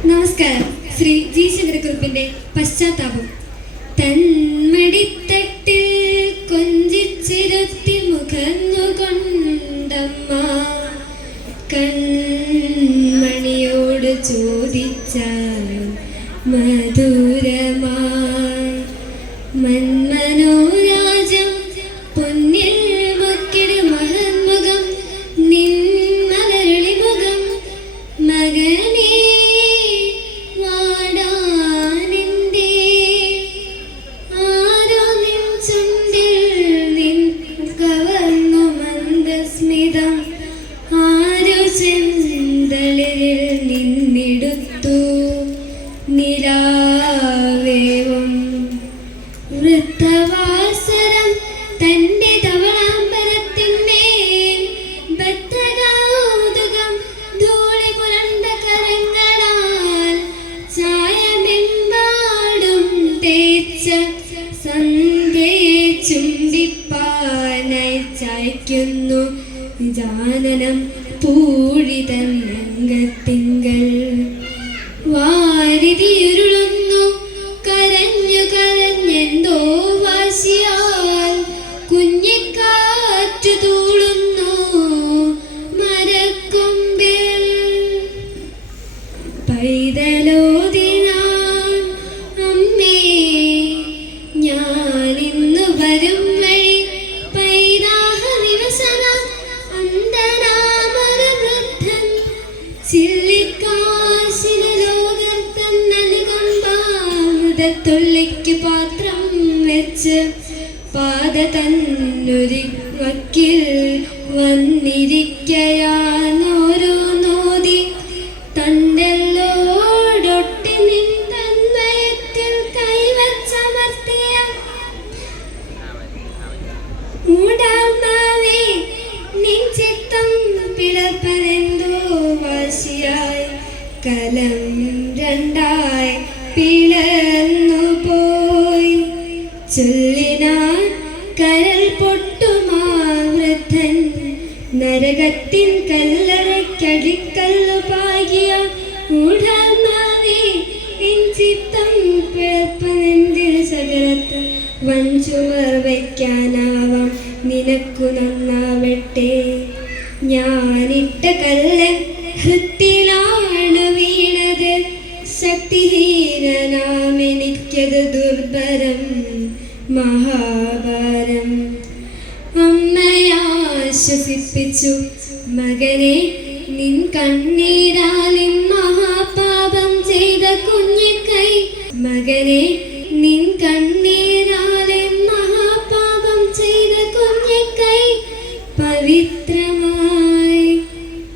നമസ്കാരം. ശ്രീ ജി ശങ്കരക്കുറുപ്പിന്റെ പശ്ചാത്താപം. തന്മടിത്തട്ടിൽ കൊഞ്ചിച്ചിരുത്തി മുഖന്നുകൊണ്ടമ്മ കൺമണിയോട് ചോദിച്ച മധുരമായി മന്മനോരാജം പൊന്നിൽ മുക്കിട് മഹന്മുഖം നിൻ മലരളി മുഖം മകനേ നിന്നെടുത്തു നിലാവേവം വൃത്തവാസരം തന്റെ ധവളാംബരത്തിന്മേൽ ബദ്ധകൗതുകം ധൂളി പുരണ്ട കരങ്ങളാൽ ചായമെമ്പാടും തേച്ച സന്ധ്യയെ ചുംബിപ്പാനായി ചായ്ക്കുന്നു ജാനനം പൂഴിതൻ രംഗത്തിങ്കൾ വാരിതിയുരുളുന്നു കരഞ്ഞു കരഞ്ഞെന്തോ വാശിയാൽ കുഞ്ഞിക്കാറ്റു തൂളുന്നു മരക്കൊമ്പിൽ പൈതലോദിനാൻ അമ്മേ ഞാനിന്നു വരും വഴി പൈതാഹ വിവസന ചില്ലിക്കാശിന് ലോകത്തൻ നൽകുമ്പാമൃതത്തുള്ളിക്ക് പാത്രം വെച്ച് പാത തന്നൊരു വക്കിൽ വന്നിരിക്കയാനോരോ നോതി തണ്ടല്ലോടൊട്ടി നിൻ തന്മയത്തിൽ കൈവച്ചമർത്തിയ മൂടാമാവേ നിൻ ചിത്തം പിളർപ്പനെന്തോ വാശിയായി കലം രണ്ടായി പിളർന്നു പോയി ചൊല്ലിനാൻ കരൾ പൊട്ടുമാ വൃദ്ധൻ നരകത്തിൻ കല്ലറയ്ക്കടിക്കല്ലു പാകിയ മൂഢാത്മാവേ എൻ ചിത്തം പിളർപ്പനെന്തിൽ സകലത്ത് വഞ്ചുമർ വയ്ക്കാനാവാം നിനക്കു നന്നാവട്ടെ ഞാനിട്ട കല്ലൻ ഹൃത്തിലാണ് വീണത് ശക്തിഹീനനാം എനിക്കത് ദുർഭരം മഹാഭാരം അമ്മയാശ്വസിപ്പിച്ചു മകനെ നിൻ കണ്ണീരാലിൻ മഹാപാപം ചെയ്ത കുഞ്ഞിക്കൈ മകനെ നിൻ കണ്ണീരാലിൻ മഹാപാപം ചെയ്ത കുഞ്ഞിക്കൈ പവിത്രമോ